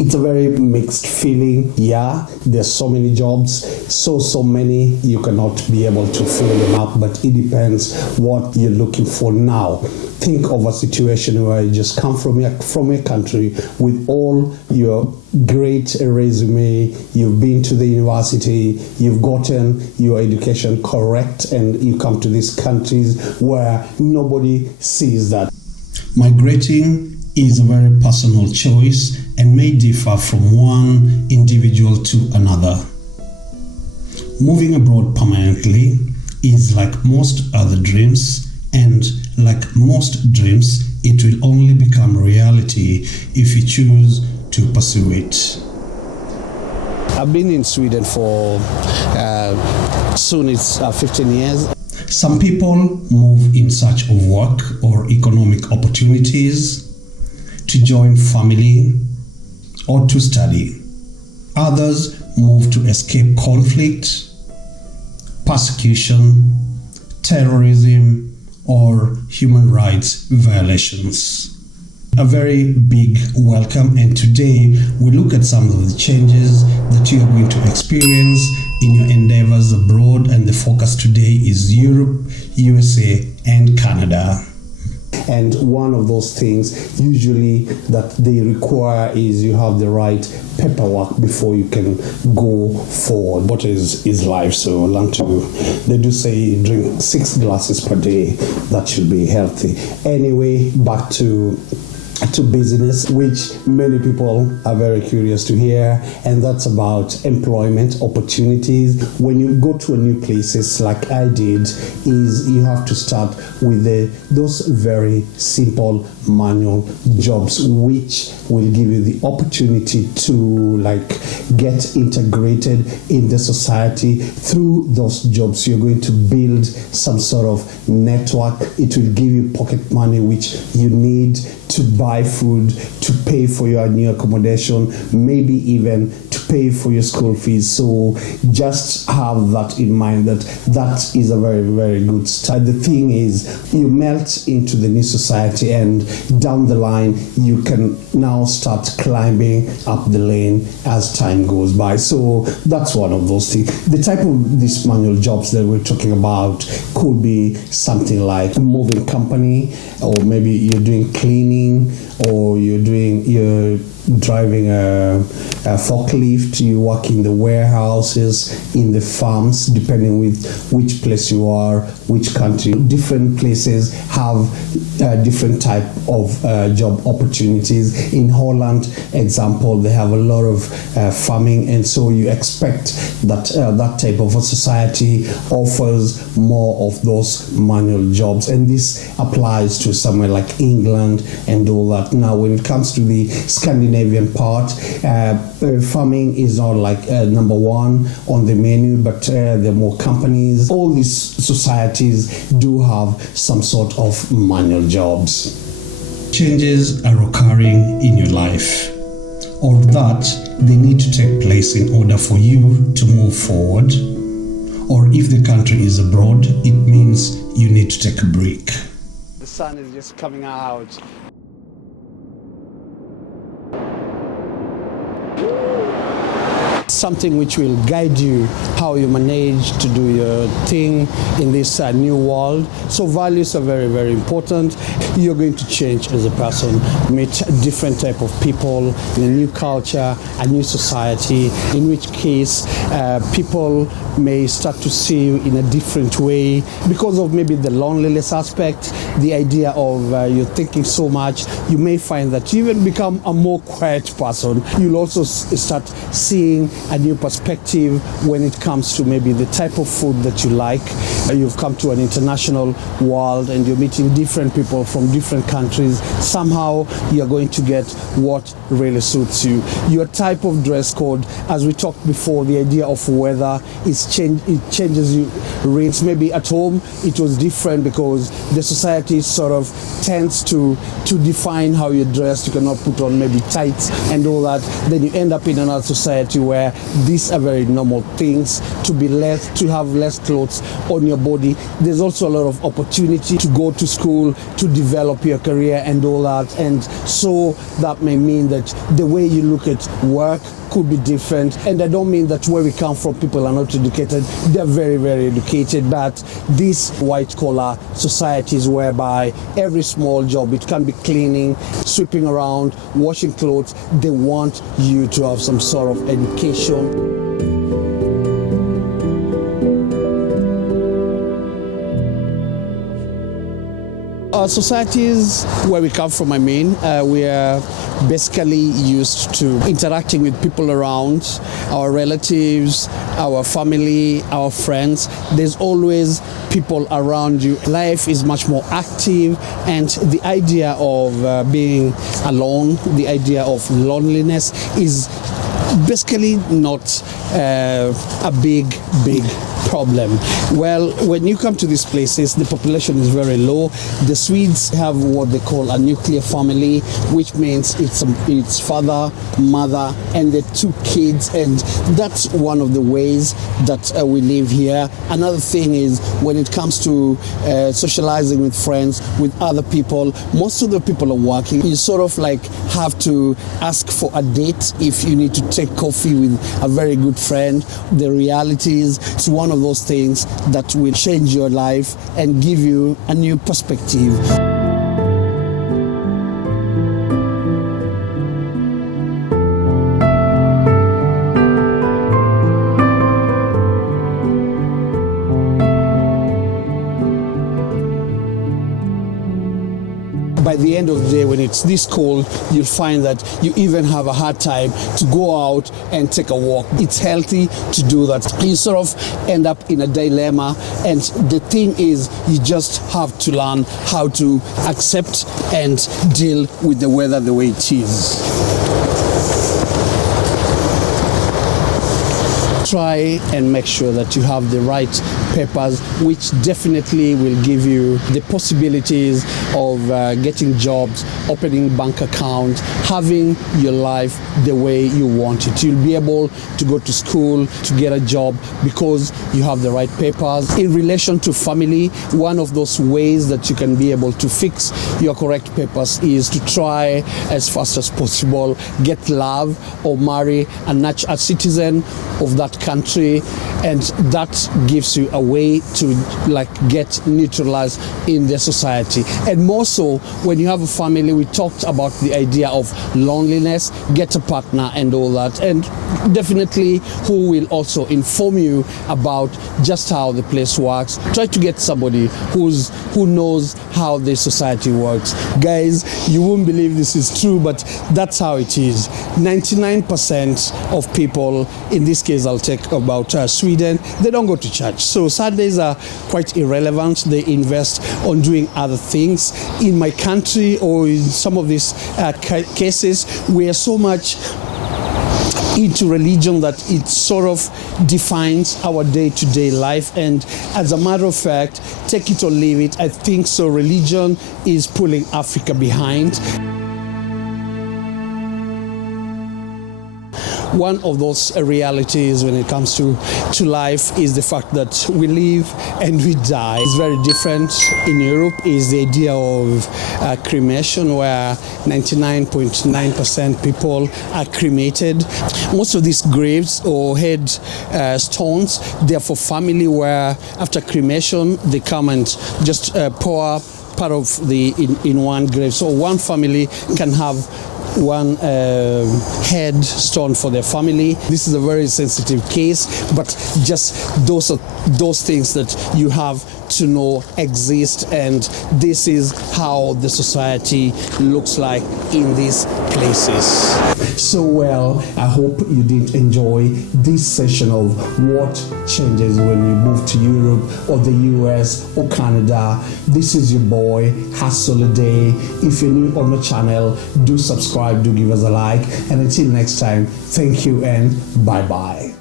It's a very mixed feeling. Yeah, there's so many jobs, so many, you cannot be able to fill them up, but it depends what you're looking for now. Think of a situation where you just come from your country with all your great resume, you've been to the university, you've gotten your education correct, and you come to these countries where nobody sees that. Migrating is a very personal choice and may differ from one individual to another. Moving abroad permanently is like most other dreams, and like most dreams, it will only become reality if you choose to pursue it. I've been in Sweden for soon it's 15 years. Some people move in search of work or economic opportunities, to join family, or to study. Others move to escape conflict, persecution, terrorism, or human rights violations. A very big welcome, and today we look at some of the changes that you are going to experience in your endeavors abroad, and the focus today is Europe, USA, and Canada. And one of those things usually that they require is you have the right paperwork before you can go forward. What is life? So learn to, they do say drink 6 glasses per day. That should be healthy. Anyway, back to business, which many people are very curious to hear, and that's about employment opportunities. When you go to a new places like I did, is you have to start with those very simple manual jobs, which will give you the opportunity to get integrated in the society. Through those jobs, you're going to build some sort of network. It will give you pocket money, which you need to buy food, to pay for your new accommodation, maybe even to pay for your school fees. So just have that in mind, that is a very, very good start. The thing is, you melt into the new society, and down the line, you can now start climbing up the lane as time goes by. So that's one of those things. The type of these manual jobs that we're talking about could be something like a moving company, or maybe you're doing cleaning, or you're driving a forklift, you work in the warehouses, in the farms, depending with which place you are, which country. Different places have different type of job opportunities. In Holland, example, they have a lot of farming, and so you expect that that type of a society offers more of those manual jobs, and this applies to somewhere like England and all that. Now, when it comes to the Scandinavian part, farming is not number one on the menu, but there are more companies. All these societies do have some sort of manual jobs. Changes are occurring in your life, or that they need to take place in order for you to move forward. Or if the country is abroad, it means you need to take a break. The sun is just coming out. Something which will guide you how you manage to do your thing in this new world. So values are very, very important. You're going to change as a person, meet different type of people in a new culture, a new society, in which case people may start to see you in a different way because of maybe the loneliness aspect, the idea of you're thinking so much. You may find that you even become a more quiet person. You'll also start seeing a new perspective when it comes to maybe the type of food that you like. You've come to an international world and you're meeting different people from different countries. Somehow you're going to get what really suits you. Your type of dress code, as we talked before, the idea of weather it changes you. Rates maybe at home it was different because the society sort of tends to define how you dress. You cannot put on maybe tights and all that. Then you end up in another society where where these are very normal things, to have less clothes on your body. There's also a lot of opportunity to go to school, to develop your career and all that. And so that may mean that the way you look at work could be different. And I don't mean that where we come from people are not educated. They're very, very educated. But these white collar societies whereby every small job, it can be cleaning, sweeping around, washing clothes, they want you to have some sort of education. Our societies where we come from, we are basically used to interacting with people around, our relatives, our family, our friends. There's always people around you. Life is much more active, and the idea of being alone, the idea of loneliness is basically not a big problem. Well, when you come to these places, the population is very low. The Swedes have what they call a nuclear family, which means it's father, mother, and the 2 kids, and that's one of the ways that we live here. Another thing is when it comes to socializing with friends, with other people, most of the people are working. You sort of like have to ask for a date if you need to take coffee with a very good friend. The reality is it's one of those things that will change your life and give you a new perspective. By the end of the day, when it's this cold, you'll find that you even have a hard time to go out and take a walk. It's healthy to do that. You sort of end up in a dilemma, and the thing is, you just have to learn how to accept and deal with the weather the way it is. Try and make sure that you have the right papers, which definitely will give you the possibilities of getting jobs, opening bank account, having your life the way you want it. You'll be able to go to school, to get a job, because you have the right papers. In relation to family, one of those ways that you can be able to fix your correct papers is to try as fast as possible get love or marry a citizen of that country, and that gives you a way to get neutralized in the society. And more so when you have a family. We talked about the idea of loneliness, get a partner and all that, and definitely who will also inform you about just how the place works. Try to get somebody who knows how the society works. Guys, you won't believe this is true, but that's how it is. 99% of people, in this case I'll take about Sweden, they don't go to church. So Sundays are quite irrelevant. They invest on doing other things. In my country, or in some of these cases, we are so much into religion that it sort of defines our day-to-day life. And as a matter of fact, take it or leave it, I think so religion is pulling Africa behind. One of those realities when it comes to life is the fact that we live and we die. It's very different. In Europe is the idea of cremation, where 99.9% people are cremated. Most of these graves or head stones, they're for family, where after cremation they come and just pour part of in one grave. So one family can have one headstone for their family. This is a very sensitive case, but just those things that you have to know exist, and this is how the society looks like in these places. So well, I hope you did enjoy this session of what changes when you move to Europe or the US or Canada. This is your boy Hustle a Day. If you're new on the channel, do subscribe, do give us a like, and until next time, thank you and bye bye.